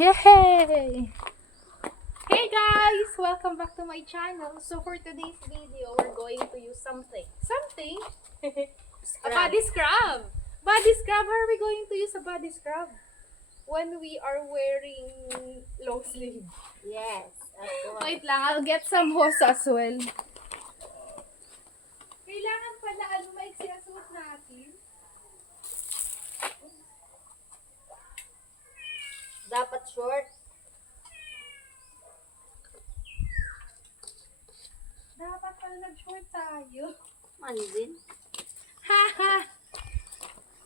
Yay! Hey guys! Welcome back to my channel. So for today's video, we're going to use something. A body scrub. Body scrub? How are we going to use a body scrub? When we are wearing long sleeve. Yes. Wait lang, I'll get some hose as well. Kailangan pala maiksi ang suot natin. Dapat short. Dapat pala nag-short tayo. Mali din. Haha!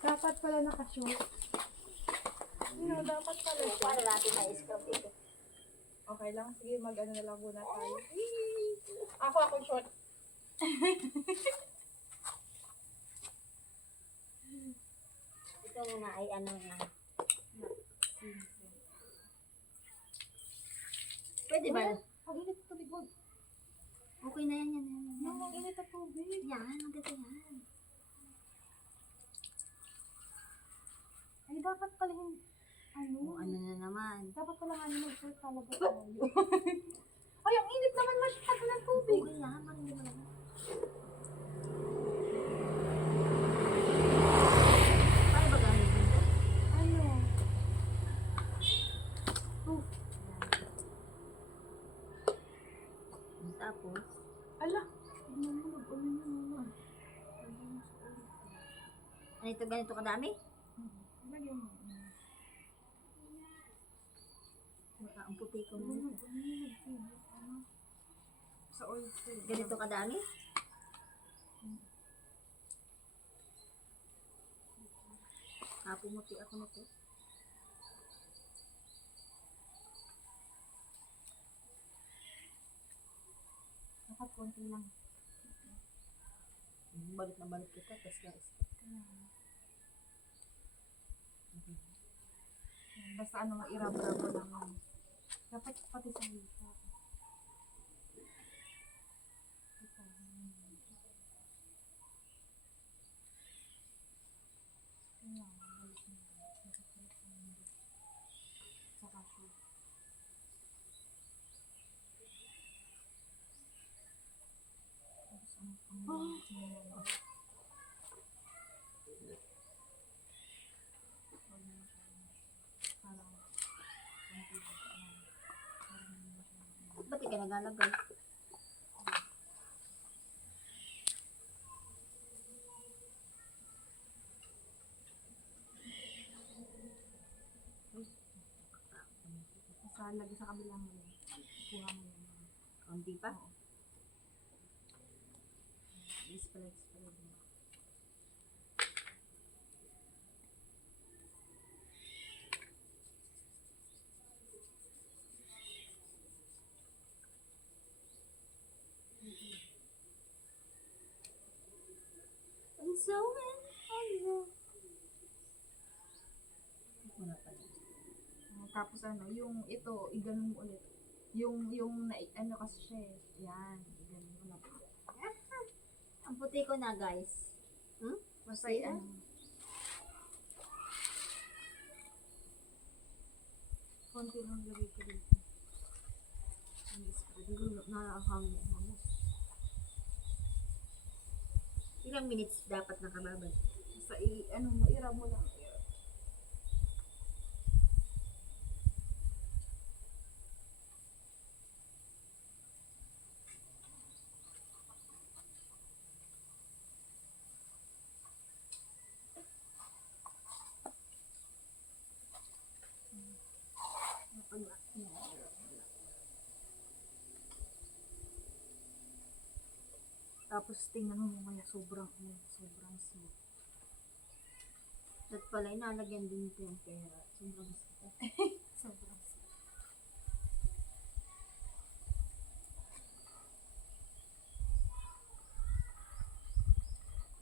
Dapat pala naka-short. No, dapat pala So, short. paano natin na-scrub ito? Okay lang, sige, mag-ano na lang muna tayo. Ako short. Ito muna ay ano na. Pwede ba? Ang init na tubig, wag. Okay na yan. Ang init na tubig. Yan, maganda yan. Ay, dapat pala yung, O, ano na naman. dapat pala mag-short talaga tayo. Ay, ang init naman masyado ng tubig. Okay yan, mali mo naman. Paano ba gamitin ito? Ano? Tapos, Ala, hindi mo mag-ulo na naman. ano ito, ganito kadami? Lagyan mo. Ang puti ko mo. Sa oil. Ganito kadami? Pumuti ako nito. Dapat konti lang. Balot na balot kita, tapos guys. Basta ano, irab-rab mo lang. Dapat pati sa hita. Ba't di ka naglalagay? Lagi sa kabilang mo. Kuha mo yun. Kunti pa? Spread. I'm so in. Wala pala. Tapos ano, yung ito, iganon mo ulit. Yung ano kasi siya eh. Yan, iganon mo na. Ang puti ko na, guys. Basta ano. Konti lang lagay ko dito. Hindi nakakahangin mo. Ilang minutes dapat nakababad? Basta ano mo, irab mo lang. Tapos tingnan mo mamaya sobrang sweet. At pala, inalagyan din ito yung pera. Sobrang Sobrang sweet.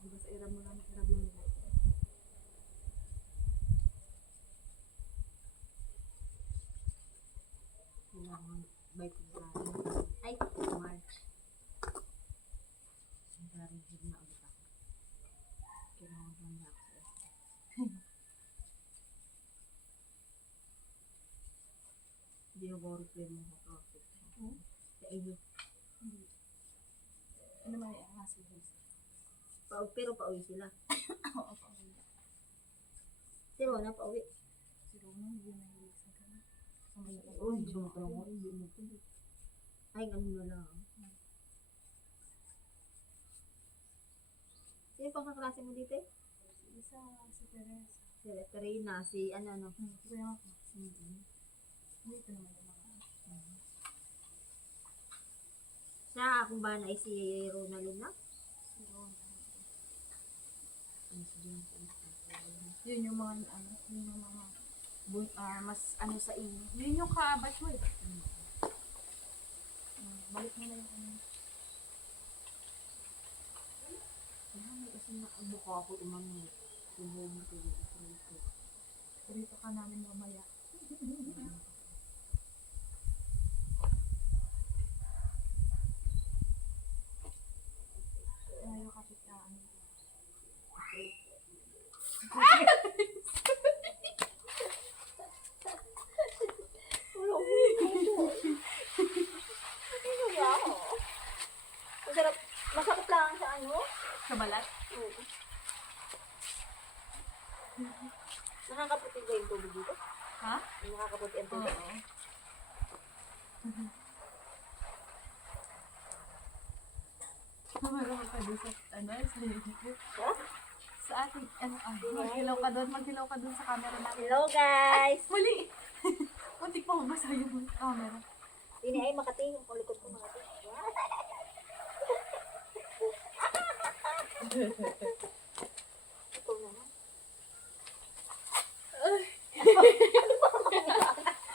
Basta irab mo lang, irab mo lang. kailangan by February. Ay, March. February, hindi na ulit ako. Kailangan lang na ako. Binogoro play mo ko profit. Sa iyo. Hindi. Ano man yung aso ko? Pero pauwi sila. Oo, pauwi. Si Rona pauwi. Si Rona, hindi na hilig sa ganun. Oo, hindi mo pa mo. Hindi mo pa. Ay, ganun na lang. Sino pang kaklase mo dito? Isa, si Teresa. Si Terina, si ano. Kaya ako. Mm-hmm. Dito naman yung mga. Siya, kung ba na si Ronaldin na? Si Rona. Ano si Jonathan? Yun yung mga, yun yung mga, mas ano sa inyo. Yun yung kaabas mo eh. Balik mo na yung ano. Ay, kasi buka ako umang tumuhin ko dito. Dito ka namin mamaya. Ayaw kapit ka ano. Masarap, masakit lang sa ano? Sa balat? Oo. Nakakaputi ba yung tubig dito? Ha? Nakakaputi ang tubig? Oo. Meron ka doon sa, Ha? sa ating, maghilaw ka doon sa camera natin. Hello guys! Muli! Muntik pa mabasa yung camera. Ini ay Makati, yung likod ko Makati. Ikaw naman.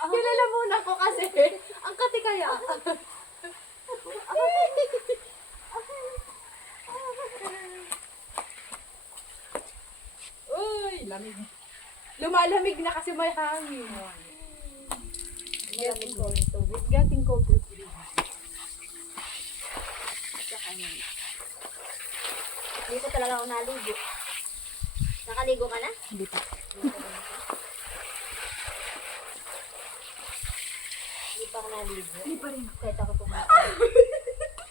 Kilala muna ko kasi, ang kati kaya. Uy, lamig. Lumalamig na kasi may hangin. Malamig ko yung tubig. Getting cold. Dito talaga ako naligo. Nakaligo ka na? Hindi pa. Hindi pa ako naligo. Hindi pa rin. Kahit ako pumunta.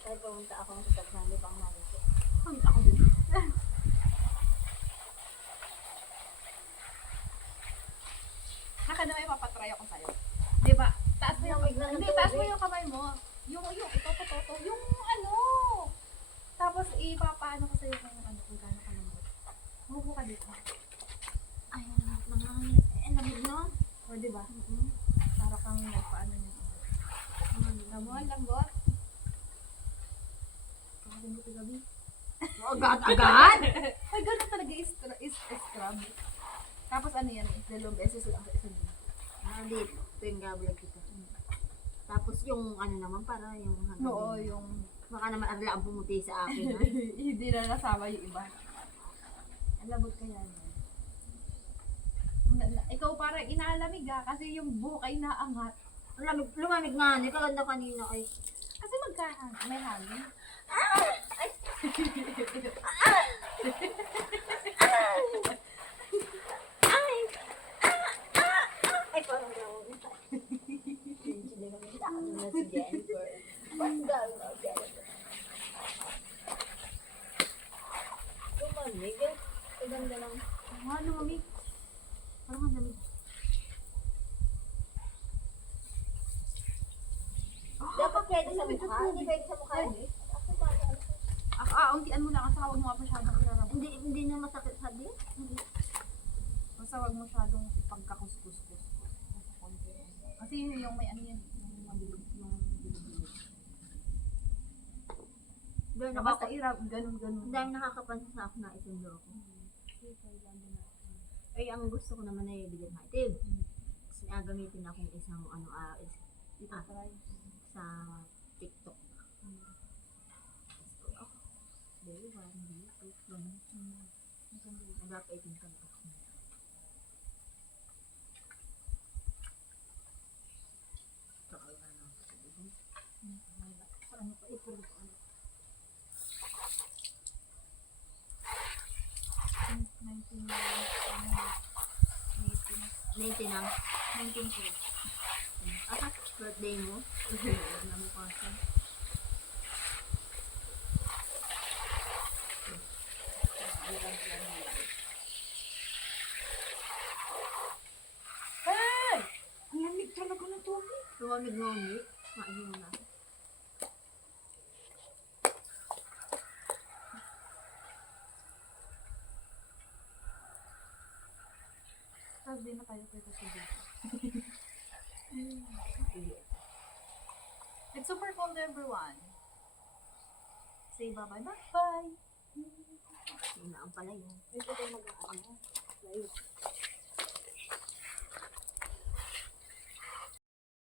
Kahit pumunta ako sa Tagsan, hindi pa ako naligo. Ay, ako din. Haka na may papatry ako sa'yo. Di ba? Taas mo yung, Lamig na ng hindi, taas mo tubig. yung kamay mo. Yung, ito, yung ano. Tapos ipapaano ko sa'yo kung ano, kung gano'n ka lambot. Hubo ka dito. Ay, nangangit. Lamig na. O, di ba? Para kang nagpaano niya. Lambot. Kakasin mo gabi. Agad-agad? Ay, gano'n talaga is scrub. Tapos ano yan eh, dalawang beses lang sa isang linggo. Dito. Ito yung gablog kita. Tapos yung ano naman para yung hanggang. Oo, yung Baka naman ang laang pumuti sa akin. Ha? hindi na nasama yung iba. Ang labot kaya yan. Ikaw parang inaalamig ha, kasi yung buhok ay naangat. Lumamig nga. Ikaw na kanina ay. Kasi may hangin. Ay! Ay, parang gawin. Hindi kami takot na si Jennifer. Parang gawin na Jennifer. Lumamig. Ang ganda lang. Lumamig. Parang ang lamig. Dapat pwede sa mukha. Hindi pwede sa mukha. Untian mo lang kasi huwag mo masyadong ilalabot. Hindi na masakit sa din. Basta huwag masyadong pagkakuskus-kus. Basta konti. Kasi yun yung may ano yan, yung mabilog, yung bilog-bilog. Basta irap, ganun. Ang dami nakakapansin sa ako na itundo ako. Ay, ang gusto ko naman ay bilhin na itim. Kasi gamitin akong isang sa TikTok. Very one, YouTube, ganun. Nagapaitin ka na ako. Saka ano, ano pa ipuro ko ano. 19 na. 19 Birthday mo? Nabukasan. Hey! Ang lamig talaga ng tubig. Lumamig-ngamig. Mainom na. Sabi na kayo pwede sa dito. It's super cold, everyone. Say bye-bye. Bye-bye. Yun na ang pala yun. Ito tayo mag-aano. Live.